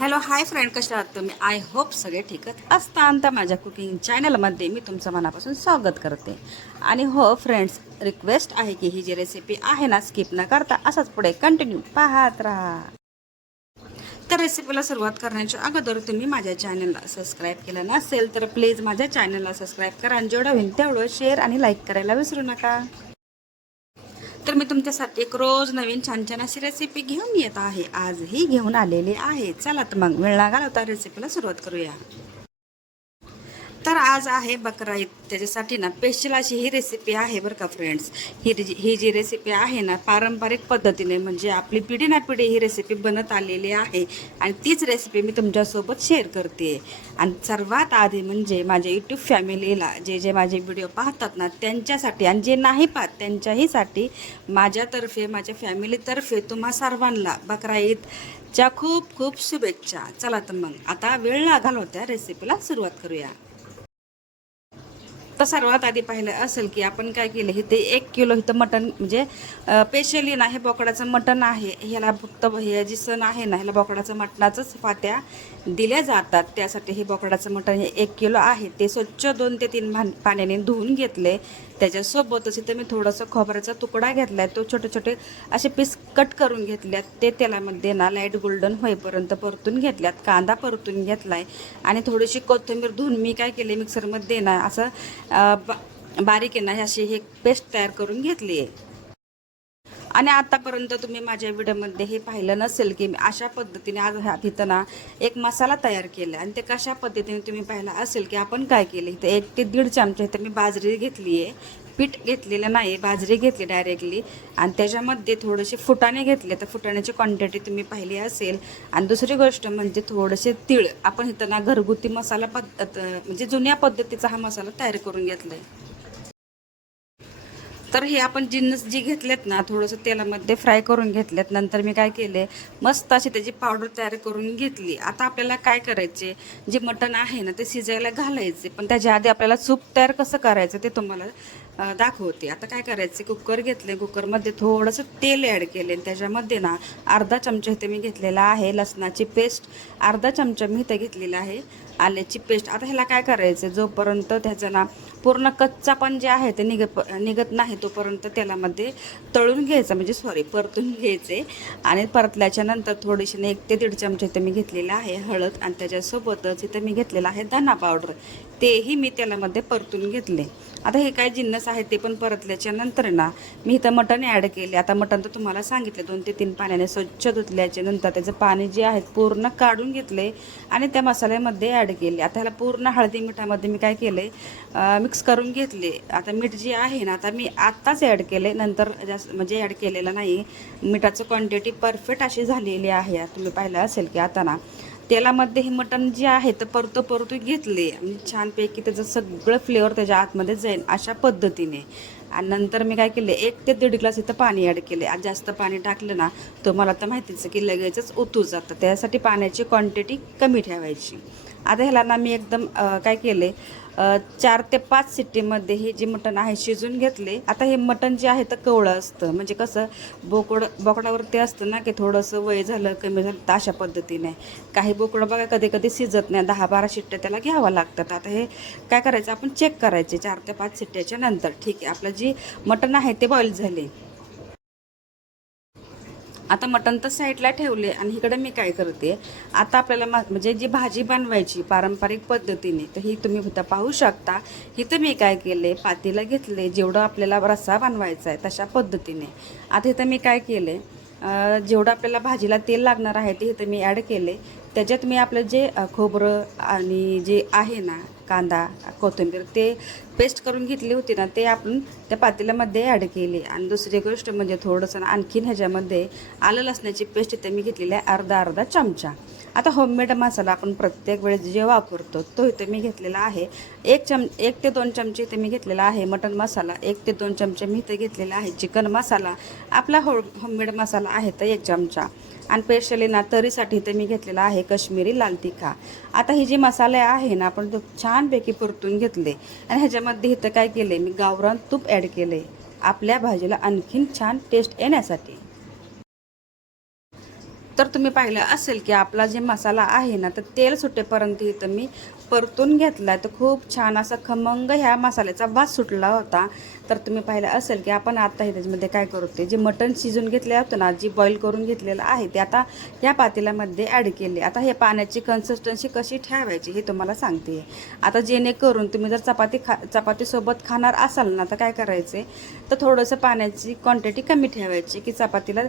Hello hi friend, कशा आहात तुम्ही? आय होप सगळे ठीकच असतात. माझ्या कुकिंग चॅनलमध्ये मी तुमचं मनापासून स्वागत करते. आणि हो फ्रेंड्स, रिक्वेस्ट आहे की ही जी रेसिपी आहे ना, स्किप न करता असंच पुढे कंटिन्यू पाहत राहा. तर रेसिपीला सुरुवात करण्याच्या अगोदर तुम्ही माझ्या चॅनलला सबस्क्राईब केलं नसेल तर प्लीज माझ्या चॅनलला सबस्क्राईब करा आणि जेवढं होईल तेवढं शेअर आणि लाईक करायला विसरू नका. तर मी तुमच्यासाठी एक रोज नवीन छान छान अशी रेसिपी घेऊन येत आहे. आजही घेऊन आलेली आहे. चला तर मग वेळ न घालवता रेसिपीला सुरुवात करूया. तर आज आहे बकरा ईद. त्याच्यासाठी ना स्पेशल अशी ही रेसिपी आहे बरं का फ्रेंड्स. ही जी रेसिपी आहे ना, पारंपरिक पद्धतीने म्हणजे आपली पिढी ना पिढी ही रेसिपी बनत आलेली आहे आणि तीच रेसिपी मी तुमच्यासोबत शेअर करते. आणि सर्वात आधी म्हणजे माझ्या यूट्यूब फॅमिलीला जे जे माझे व्हिडिओ पाहतात ना त्यांच्यासाठी, आणि जे नाही पाहत त्यांच्याहीसाठी माझ्यातर्फे, माझ्या फॅमिलीतर्फे तुम्हा सर्वांना बकरा ईदच्या खूप खूप शुभेच्छा. चला तर मग आता वेळ न घालवता रेसिपीला सुरुवात करूया. तर सर्वात आधी पाहिलं असेल की आपण काय केलं, हे ते 1 किलो इथं मटण म्हणजे स्पेशली ना हे बोकडाचं मटण आहे. ह्याला फक्त हे जी सण आहे ना, ह्याला बोकडाचं मटणाचंच पात्या दिल्या जातात. त्यासाठी हे बोकडाचं मटण हे 1 किलो आहे. ते स्वच्छ 2 ते 3 पाण्याने धुवून घेतले. त्याच्यासोबतच इथं मी थोडंसं खोबऱ्याचा तुकडा घेतला आहे. तो छोटे छोटे असे पीस कट करून घेतल्यात. ते तेलामध्ये ना लाईट गोल्डन होईपर्यंत परतून घेतल्यात. कांदा परतून घेतला आहे आणि थोडीशी कोथिंबीर धुवून मी काय केले, मिक्सरमध्ये ना असं बारीक आहे ना अशी हे पेस्ट तयार करून घेतली आहे. आणि आतापर्यंत तुम्ही माझ्या व्हिडिओमध्ये हे पाहिलं नसेल की मी अशा पद्धतीने आज इथं ना एक मसाला तयार केला. आणि ते कशा पद्धतीने तुम्ही पाहिलं असेल की आपण काय केलं, इथं 1 ते 1.5 चमचे इथं मी बाजरी घेतली आहे. पीठ घेतलेलं नाही, बाजरी घेतली डायरेक्टली. आणि त्याच्यामध्ये थोडेसे फुटाणे घेतले. तर फुटाण्याची क्वांटिटी तुम्ही पाहिली असेल. आणि दुसरी गोष्ट म्हणजे थोडेसे तीळ. आपण इथं ना घरगुती मसाला पद्धत म्हणजे जुन्या पद्धतीचा हा मसाला तयार करून घेतला आहे. तर हे आपण जिन्नस जी घेतलेत ना, थोडंसं तेलामध्ये फ्राय करून घेतलेत. नंतर मी काय केले, मस्त अशी त्याची पावडर तयार करून घेतली. आता आपल्याला काय करायचे, जे मटण आहे ना ते शिजायला घालायचे. पण त्याच्या आधी आपल्याला सूप तयार कसं करायचं ते तुम्हाला दाखवते. आता काय करायचे, कुकर घेतले. कुकरमध्ये थोडंसं तेल ॲड केले आणि त्याच्यामध्ये ना अर्धा चमचा इथे मी घेतलेला आहे लसणाची पेस्ट. अर्धा चमचा मी इथे घेतलेला आहे आल्याची पेस्ट. आता ह्याला काय करायचं, जोपर्यंत त्याचं ना पूर्ण कच्चा पण जे आहे ते निघत नाही तोपर्यंत तेलामध्ये तळून घ्यायचं, म्हणजे परतून घ्यायचे. आणि परतल्याच्या नंतर थोडीशी 1 ते 1.5 चमचे इथं मी घेतलेला आहे हळद. आणि त्याच्यासोबतच इथं मी घेतलेला आहे धना पावडर. तेही मी तेलामध्ये परतून घेतले. आता हे काय जिन्नस आहे ते पण परतल्याच्या नंतर ना मी इथं मटण ॲड केले. आता मटण तर तुम्हाला सांगितलं 2 ते 3 पाण्याने स्वच्छ धुतल्याच्या नंतर त्याचं पाणी जे आहे पूर्ण काढून घेतले आणि त्या मसाल्यामध्ये ॲड केले. आता ह्याला पूर्ण हळदी मिठामध्ये मी काय केले, मिक्स करून घेतले. आता मीठ जे आहे ना, आता मी आत्ताच ॲड केले, नंतर जास्त म्हणजे ॲड केलेलं नाही. मिठाचं क्वांटिटी परफेक्ट अशी झालेली आहे. तुम्ही पाहिलं असेल की आता ना तेलामध्ये हे मटण जे आहे तर परतून घेतले आणि छानपैकी त्याचं सगळं फ्लेवर त्याच्या आतमध्ये जाईल अशा पद्धतीने. आणि नंतर मी काय केले, 1 ते 1.5 ग्लास इथं पाणी ॲड केले. आज जास्त पाणी टाकलं ना तुम्हाला तर माहितीच की लगेचच ओतू जातं. त्यासाठी पाण्याची क्वांटिटी कमी ठेवायची. आता ह्याला ना मी एकदम काय केले, 4 ते 5 शिट्टीमध्ये हे जे मटण आहे शिजून घेतले. आता हे मटण जे आहे तर कवळं असतं, म्हणजे कसं बोकडावरती असतं ना की थोडंसं वय झालं कमी झालं तर अशा पद्धतीने. काही बोकडं बघा कधी कधी शिजत नाही, 10-12 शिट्ट्या त्याला घ्यावं लागतात. आता हे काय करायचं, आपण चेक करायचे 4 ते 5 शिट्ट्याच्या नंतर. ठीक आहे, आपलं जी मटण आहे ते बॉईल झाले. आता मटण तर साईडला ठेवले आणि इकडे मी काय करते, आता आपल्याला म्हणजे जी भाजी बनवायची पारंपरिक पद्धतीने, तर ही तुम्ही इथं पाहू शकता. इथं मी काय केले, पातेलं घेतले, जेवढं आपल्याला रस्सा बनवायचा आहे तशा पद्धतीने. आता इथं मी काय केले, जेवढं आपल्याला भाजीला तेल लागणार आहे ते इथं मी ॲड केले. त्याच्यात मी आपलं जे खोबरं आणि जे आहे ना कांदा कोथिंबीर ते पेस्ट करून घेतली होती ना, ते आपण त्या पातेल्यामध्ये ॲड केले. आणि दुसरी गोष्ट म्हणजे थोडंसं आणखीन ह्याच्यामध्ये आलं लसणाची पेस्ट इथे मी घेतलेली आहे अर्धा चमचा. आता होममेड मसाला आपण प्रत्येक वेळेस जे वापरतो तो इथे मी घेतलेला आहे. 1 ते 2 चमचे इथे मी घेतलेला आहे मटन मसाला. 1 ते 2 चमचे मी इथे घेतलेला आहे चिकन मसाला. आपला होममेड मसाला आहे तर 1 चमचा. आणि स्पेशली ना तरीसाठी इथे मी घेतलेला आहे कश्मीरी लाल तिखा. आता ही जी मसाले आहे ना आपण तो छानपैकी परतून घेतले. आणि ह्याच्यामध्ये इथं काय केले, मी गावरान तूप ॲड केले आपल्या भाजीला आणखीन छान टेस्ट येण्यासाठी. तर तुम्ही पाहिलं असेल की आपला जे मसाला आहे ना तर तेल सुटेपर्यंत इथं मी परतून घेतला आहे. तर खूप छान असा खमंग ह्या मसाल्याचा वास सुटला होता. तर तुम्ही पाहिलं असेल की आपण आता हे त्याच्यामध्ये काय करते, जे मटण शिजून घेतले होतं ना, जी बॉईल करून घेतलेलं आहे ते आता या पातेल्यामध्ये ॲड केले. आता हे पाण्याची कन्सिस्टन्सी कशी ठेवायची हे तुम्हाला सांगते. आता जेणेकरून तुम्ही जर चपातीसोबत खाणार असाल ना तर काय करायचे, तर थोडंसं पाण्याची क्वांटिटी कमी ठेवायची की चपातीला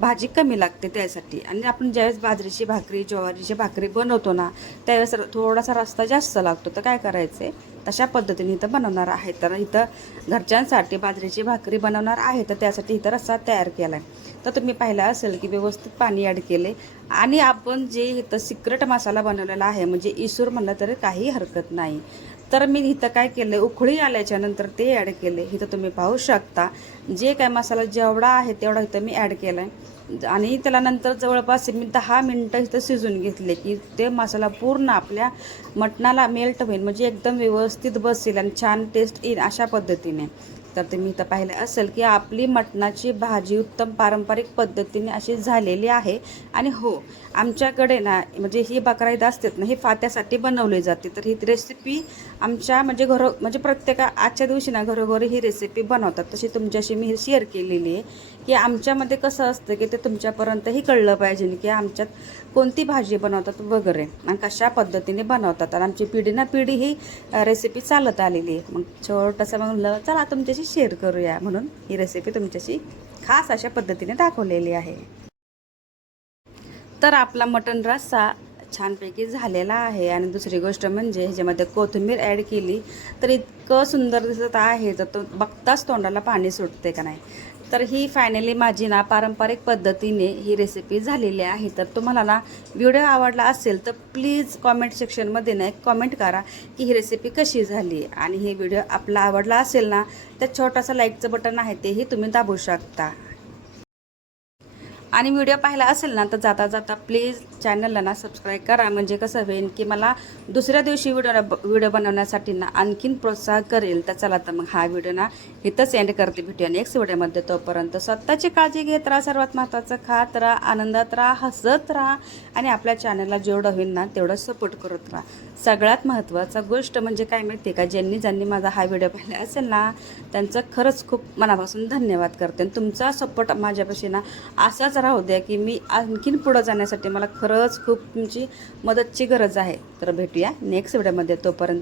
भाजी कमी लागते त्यासाठी. आणि आपण ज्यावेळेस बाजरीची भाकरी ज्वारीची भाकरी बनवतो ना त्यावेळेस थोडासा रस्सा जास्त लागतो. तर काय करायचे, तशा पद्धतीने इथं बनवणार आहे. तर इथं घरच्यांसाठी बाजरीची भाकरी बनवणार आहे तर त्यासाठी इथं रस्सा तयार केला आहे. तर तुम्ही पाहिलं असेल की व्यवस्थित पाणी ॲड केले. आणि आपण जे इथं सिक्रेट मसाला बनवलेला आहे, म्हणजे इसूर म्हणलं तरी काही हरकत नाही. तर मी इथं काय केलं, उकळी आल्याच्या नंतर ते ॲड केले. इथं तुम्ही पाहू शकता जे काय मसाला जेवढा आहे तेवढा इथं मी ॲड केला आहे. आणि त्याला नंतर जवळपास मी 10 मिनटं इथं शिजून घेतले की ते मसाला पूर्ण आपल्या मटणाला मेल्ट होईल, म्हणजे एकदम व्यवस्थित बसेल आणि छान टेस्ट येईल अशा पद्धतीने. तर तुम्ही इथं पाहिलं असेल की आपली मटणाची भाजी उत्तम पारंपरिक पद्धतीने अशी झालेली आहे. आणि हो, आमच्याकडे ना म्हणजे ही बकरा ईद असतात ना, ही फात्यासाठी बनवली जाते. तर ही रेसिपी आमच्या म्हणजे आजच्या दिवशी ना घरोघरी ही रेसिपी बनवतात. तशी तुमच्याशी मी शेअर केलेली आहे की आमच्यामध्ये कसं असतं की ते तुमच्यापर्यंतही कळलं पाहिजे की आमच्यात कोणती भाजी बनवतात वगैरे आणि कशा पद्धतीने बनवतात. आणि आमची पिढी ना पिढी ही रेसिपी चालत आलेली आहे. मग छोटंसं म्हणलं चला तुमच्याशी शेअर करूया, म्हणून ही रेसिपी तुमच्याशी खास अशा पद्धतीने दाखवलेली आहे. तर आपला मटण रस्सा छानपैकी झालेला आहे. आणि दुसरी गोष्ट म्हणजे ह्याच्यामध्ये कोथिंबीर ॲड केली तर इतकं सुंदर दिसत आहे, तर तो बघताच तोंडाला पाणी सुटते का नाही. तर ही फायनली माझी ना पारंपरिक पद्धतीने ही रेसिपी झालेली आहे. तर तुम्हाला ना व्हिडिओ आवडला असेल तर प्लीज कॉमेंट सेक्शनमध्ये ना एक कॉमेंट करा की ही रेसिपी कशी झाली. आणि ही व्हिडिओ आपला आवडला असेल ना तर छोटासा लाईकचं बटन आहे तेही तुम्ही दाबू शकता. आणि व्हिडिओ पाहिला असेल ना तर जाता जाता प्लीज चॅनलला ना सबस्क्राईब करा, म्हणजे कसं होईल की मला दुसऱ्या दिवशी व्हिडिओ बनवण्यासाठी ना आणखीन प्रोत्साहन करेल. तर चला तर मग हा व्हिडिओ ना इथंच एंड करते. भेटूया नेक्स्ट व्हिडिओमध्ये. तोपर्यंत स्वतःची काळजी घेत राहा, सर्वात महत्त्वाचं खात राहा, आनंदात राहा, हसत राहा आणि आपल्या चॅनलला जेवढं होईल ना तेवढं सपोर्ट करत राहा. सगळ्यात महत्त्वाचा गोष्ट म्हणजे काय माहिती का, ज्यांनी माझा हा व्हिडिओ पाहिला असेल ना त्यांचं खरंच खूप मनापासून धन्यवाद करते. आणि तुमचा सपोर्ट माझ्यापाशी ना असाच राहू द्या की मी आणखीन पुढं जाण्यासाठी मला खरंच खूप तुमची मदतची गरज आहे. तर भेटूया नेक्स्ट व्हिडिओमध्ये. तोपर्यंत